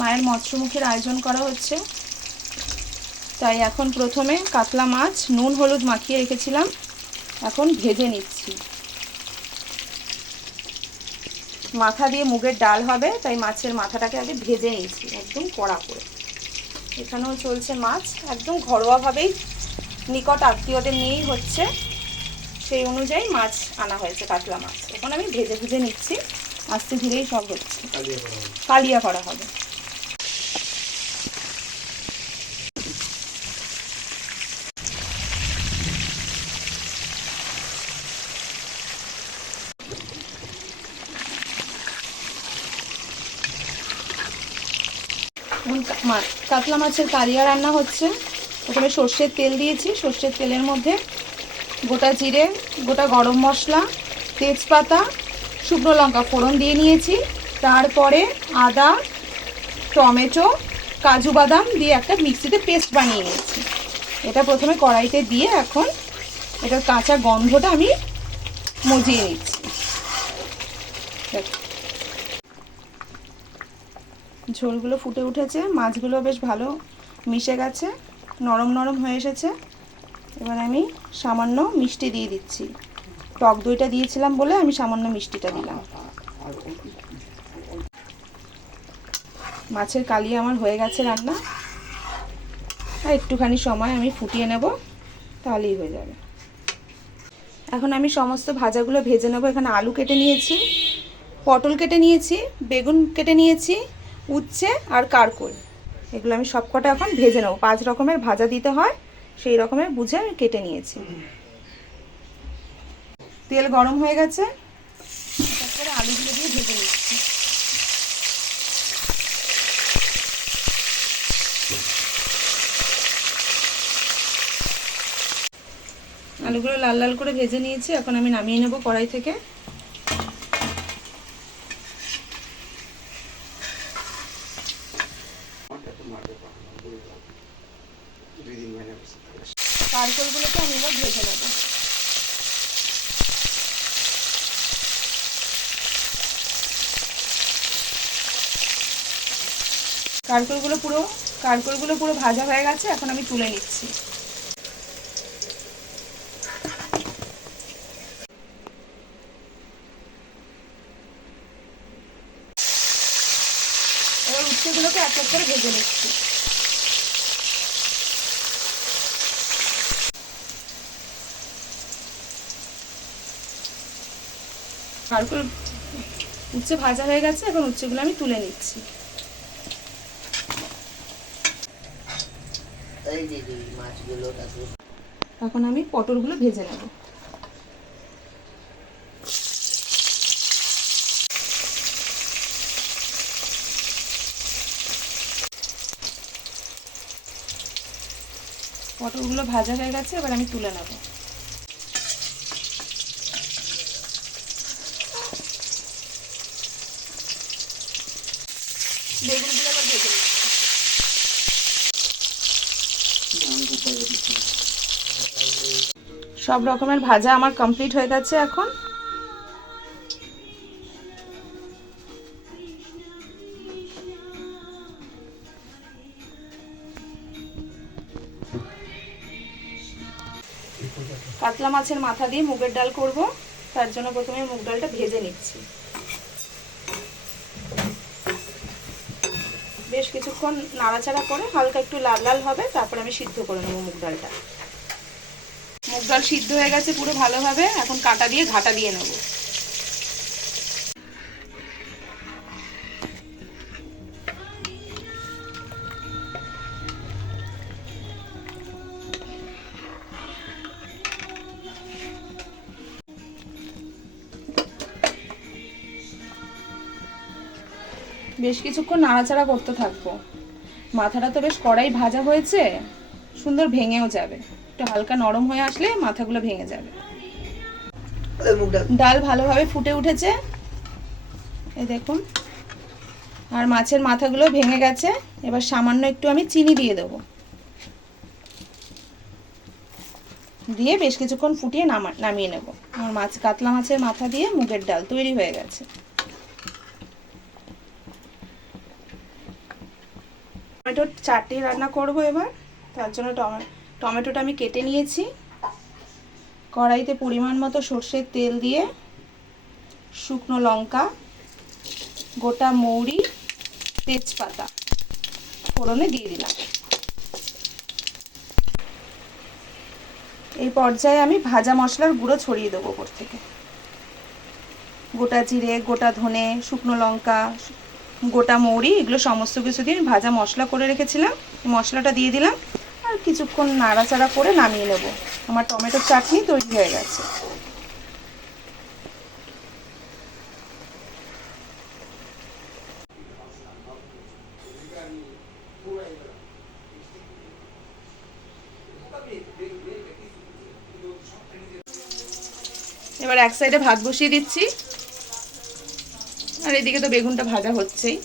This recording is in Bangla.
মায়ের মৎস্যমুখীর আয়োজন করা হচ্ছে। তাই এখন প্রথমে কাতলা মাছ নুন হলুদ মাখিয়ে রেখেছিলাম। এখন ভেজে নিচ্ছি। মাথা দিয়ে মুগের ডাল হবে তাই মাছের মাথাটাকে আগে ভেজে নিচ্ছি একদম কড়া করে। এখানেও চলছে মাছ একদম ঘরোয়াভাবেই নিকট আত্মীয়দের নিয়েই হচ্ছে। সেই অনুযায়ী মাছ আনা হয়েছে কাতলা মাছ। এখন আমি ভেজে ভেজে নিচ্ছি আস্তে ধীরেই সব হচ্ছে। কালিয়া করা হবে। কাতলা মাছের কালিয়া রান্না হচ্ছে। প্রথমে সর্ষের তেল দিয়েছি। সর্ষের তেলের মধ্যে গোটা জিরে, গোটা গরম মশলা, তেজপাতা, শুকনো লঙ্কা ফোড়ন দিয়ে নিয়েছি। তারপরে আদা, টমেটো, কাজু বাদাম দিয়ে একটা মিক্সিতে পেস্ট বানিয়ে নিয়েছি। এটা প্রথমে কড়াইতে দিয়ে এখন এটার কাঁচা গন্ধটা আমি মজিয়ে নিচ্ছি। ঝোলগুলো ফুটে উঠেছে, মাছগুলো বেশ ভালো মিশে গেছে, নরম নরম হয়ে এসেছে। এবার আমি সামান্য মিষ্টি দিয়ে দিচ্ছি। টক দইটা দিয়েছিলাম বলে আমি সামান্য মিষ্টিটা দিলাম। মাছের কালি আমার হয়ে গেছে রান্না। আর একটুখানি সময় আমি ফুটিয়ে নেব, তাহলেই হয়ে যাবে। এখন আমি সমস্ত ভাজাগুলো ভেজে নেব। এখানে আলু কেটে নিয়েছি, পটল কেটে নিয়েছি, বেগুন কেটে নিয়েছি উচ্ছে আর কারকোল। এগুলো আমি সব কটা এখন ভেজে নেব। পাঁচ রকমের ভাজা দিতে হয়, সেই রকমের বুঝে আমি কেটে নিয়েছি। তেল গরম হয়ে গেছে, তারপরে আলুগুলো দিয়ে ভেজে নিচ্ছি। আলুগুলো লাল লাল করে ভেজে নিয়েছি, এখন আমি নামিয়ে নেব কড়াই থেকে। কারকলগুলোকে আমি এবার ভেজে নেব কারকলগুলো পুরো কারকলগুলো পুরো ভাজা হয়ে গেছে, এখন আমি তুলে নিচ্ছি। এবার উচ্ছেগুলোকে এক এক করে ভেজে নিচ্ছি। কারকুল উচ্ছে ভাজা হয়ে গেছে এখন উচ্ছেগুলো আমি তুলে নিচ্ছি। এখন আমি পটলগুলো ভেজে নেব। পটলগুলো ভাজা হয়ে গেছে এবার আমি তুলে নেব। সব রকমের ভাজা আমার কমপ্লিট হয়ে গেছে এখন। কাতলা মাছের মাথা দিয়ে মুগের ডাল করব। তার জন্য প্রথমে মুগ ডালটা ভেজে নিচ্ছি। বেশ কিছুক্ষণ নাড়াচাড়া করে হালকা একটু লাল লাল হবে, তারপরে আমি সিদ্ধ করে নেব মুগ ডালটা। মুগ ডাল সিদ্ধ হয়ে গেছে পুরো ভালোভাবে, এখন কাটা দিয়ে ঘাটা দিয়ে নেব। বেশ কিছুক্ষণ নাড়াচাড়া করতে থাকব। মাথাটা তো বেশ কড়াই ভাজা হয়েছে সুন্দর ভেঙেও যাবে। একটু হালকা নরম হয়ে আসলে মাথাগুলো ভেঙে যাবে। ডাল ভালোভাবে ফুটে উঠেছে। এই দেখুন। আর মাছের মাথাগুলো ভেঙে গেছে। এবার সামান্য একটু আমি চিনি দিয়ে দেবো। দিয়ে বেশ কিছুক্ষণ ফুটিয়ে নামা নামিয়ে নেব। আমার মাছ কাতলা মাছের মাথা দিয়ে মুগের ডাল তৈরি হয়ে গেছে। টমেটোর চাটনি রান্না করব এবার। তার জন্য টমেটোটা আমি কেটে নিয়েছি। কড়াইতে পরিমাণ মতো সর্ষের তেল দিয়ে শুকনো লঙ্কা, গোটা মৌরি, তেজপাতা ফোড়নে দিয়ে দিলাম। এই পর্যায়ে আমি ভাজা মশলার গুঁড়ো ছড়িয়ে দেবো ওপর থেকে। গোটা জিরে, গোটা ধনে, শুকনো লঙ্কা গোটা মৌরি, এগুলো সমস্ত কিছু আমি ভাজা মশলা করে রেখেছিলাম। মশলাটা দিয়ে দিলাম, আর কিছুক্ষণ নাড়াচাড়া করে নামিয়ে নেব। আমার টমেটোর চাটনি তৈরি হয়ে গেছে। এবার এক সাইডে ভাত বসিয়ে দিচ্ছি। আর এদিকে তো বেগুনটা ভাজা হচ্ছেই।